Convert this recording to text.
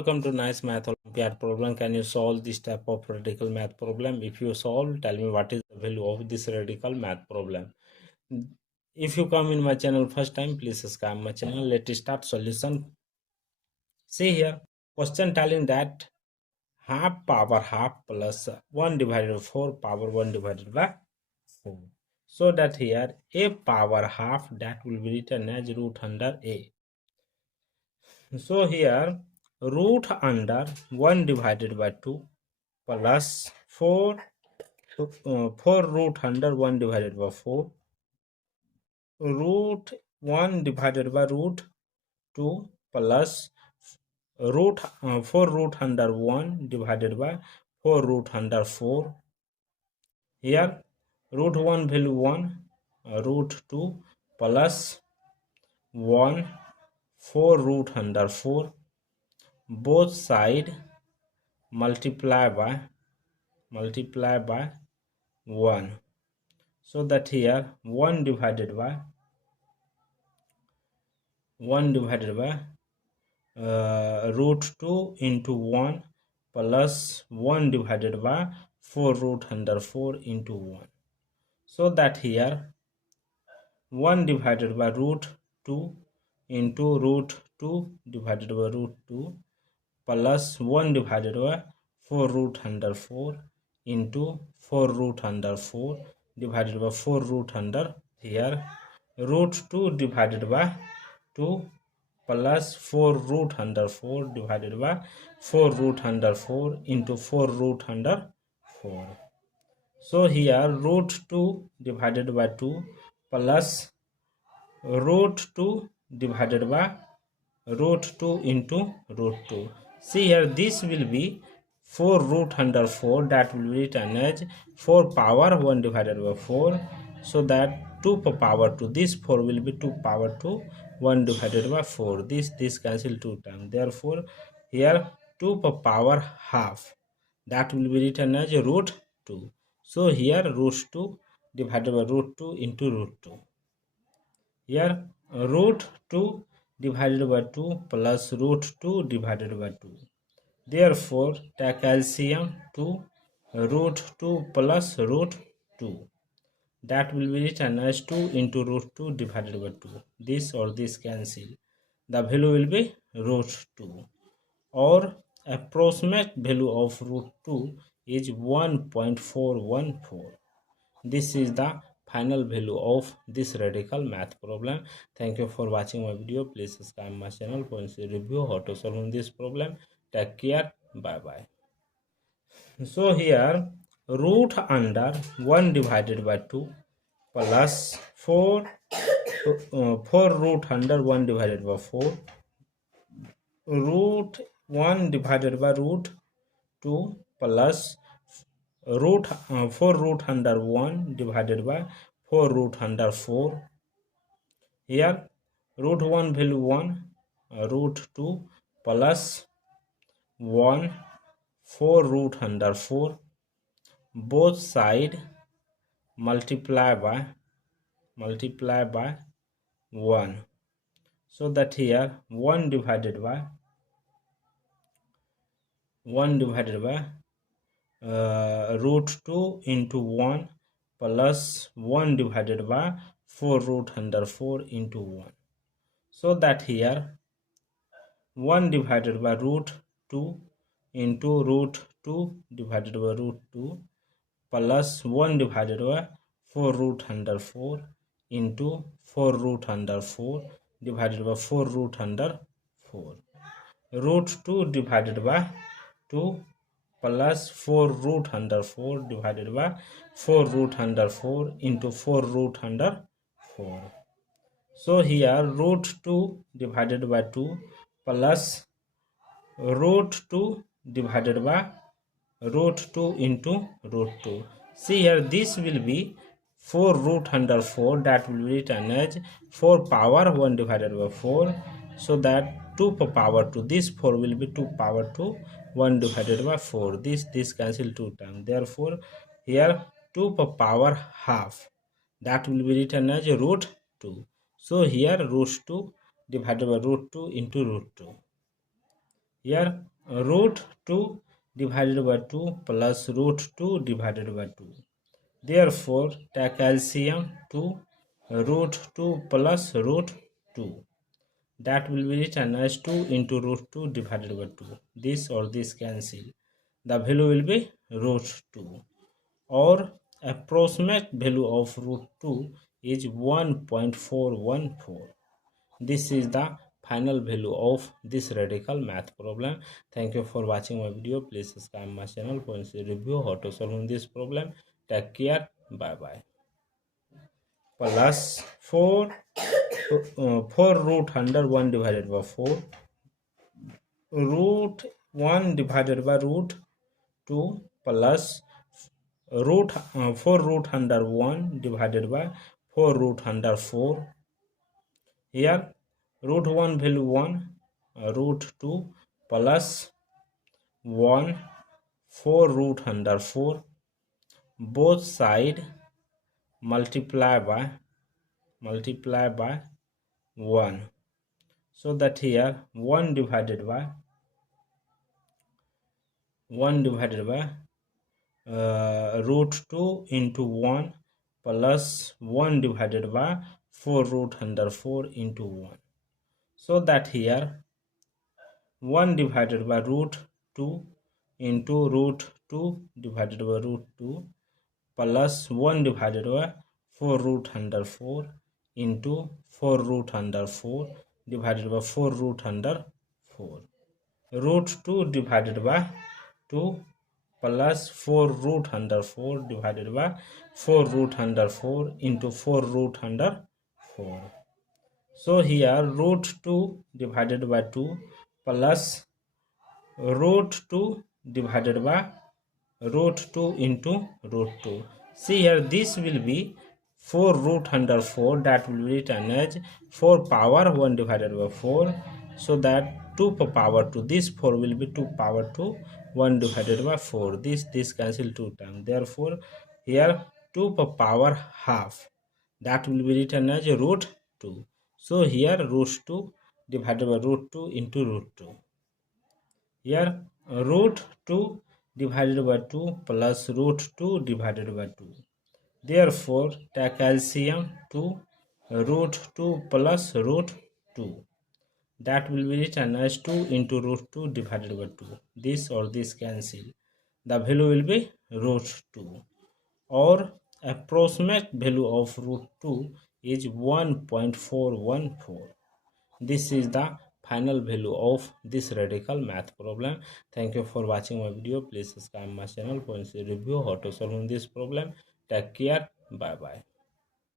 welcome to nice Math Olympiad problem. Can you solve this type of radical math problem? If you solve, tell me what is the value of this radical math problem. If you come in my channel first time, please subscribe my channel. Let's start solution. See here, question telling that half power half plus 1 divided by 4 power 1 divided by 4. So that here a power half that will be written as root under a. So here root under 1 divided by 2 plus 4 root under 1 divided by 4 root 1 divided by root 2 plus root 4 root under 1 divided by 4 root under 4. Here root 1 value 1 root 2 plus 1 4 root under 4, both side multiply by 1, so that here 1 divided by root 2 into 1 plus 1 divided by 4 root under 4 into 1, so that here 1 divided by root 2 into root 2 divided by root 2 plus 1 divided by 4 root under 4 into 4 root under 4 divided by 4 root under. Here root 2 divided by 2 plus 4 root under 4 divided by 4 root under 4 into 4 root under 4. So here root 2 divided by 2 plus root 2 divided by root 2 into root 2. See here, this will be 4 root under 4, that will be written as 4 power 1 divided by 4, so that 2 power 2, this 4 will be 2 power 2 1 divided by 4, this cancel 2 times, therefore here 2 power half, that will be written as root 2. So here root 2 divided by root 2 into root 2. Here root 2 divided by 2 plus root 2 divided by 2. Therefore, take LCM 2 root 2 plus root 2. That will be written as 2 into root 2 divided by 2. This or this cancel. The value will be root 2. Or approximate value of root 2 is 1.414. This is the final value of this radical math problem. Thank you for watching my video. Please subscribe my channel for review how to solve this problem. Take care. Bye bye. So here root under 1 divided by 2 plus 4 root under 1 divided by 4 root 1 divided by root 2 plus root 4 root under 1 divided by 4 root under 4. Here root 1 value 1 root 2 plus 1 4 root under 4, both side multiply by 1, so that here 1 divided by root 2 into 1 plus 1 divided by 4 root under 4 into 1, so that here 1 divided by root 2 into root 2 divided by root 2 plus 1 divided by 4 root under 4 into 4 root under 4 divided by 4 root under 4. Root 2 divided by 2 plus 4 root under 4 divided by 4 root under 4 into 4 root under 4. So here root 2 divided by 2 plus root 2 divided by root 2 into root 2. See here, this will be 4 root under 4, that will be written as 4 power 1 divided by 4, so that 2 power 2, this 4 will be 2 power 2 1 divided by 4, this cancel 2 times, therefore here 2 power half, that will be written as root 2. So here root 2 divided by root 2 into root 2. Here root 2 divided by 2 plus root 2 divided by 2. Therefore, take LCM 2 root 2 plus root 2. That will be written as 2 into root 2 divided by 2. This or this cancel. The value will be root 2. Or approximate value of root 2 is 1.414. This is the final value of this radical math problem. Thank you for watching my video. Please subscribe my channel for review how to solve this problem. Take care. Bye bye. Plus 4 root under 1 divided by 4, root 1 divided by root 2 plus root 4 root under 1 divided by 4 root under 4. Here root 1 value 1, root 2 plus 1 4 root under 4. Both side multiply by 1. So that here 1 divided by root 2 into 1 plus 1 divided by 4 root under 4 into 1. So that here 1 divided by root 2 into root 2 divided by root 2 plus 1 divided by 4 root under 4 into 4 root under 4 divided by 4 root under 4. Root 2 divided by 2 plus 4 root under 4 divided by 4 root under 4 into 4 root under 4. So here root 2 divided by 2 plus root 2 divided by root 2 into root 2. See here, this will be 4 root under 4, that will be written as 4 power 1 divided by 4. So that 2 power 2, this 4 will be 2 power 2 1 divided by 4. This cancel 2 times. Therefore, here 2 power half, that will be written as root 2. So here root 2 divided by root 2 into root 2. Here root 2 divided by 2 plus root 2 divided by 2. Therefore, take LCM 2 root 2 plus root 2. That will be written as 2 into root 2 divided by 2. This or this cancel. The value will be root 2. Or approximate value of root 2 is 1.414. This is the final value of this radical math problem. Thank you for watching my video. Please subscribe my channel for review how to solve this problem. Take care. Bye bye.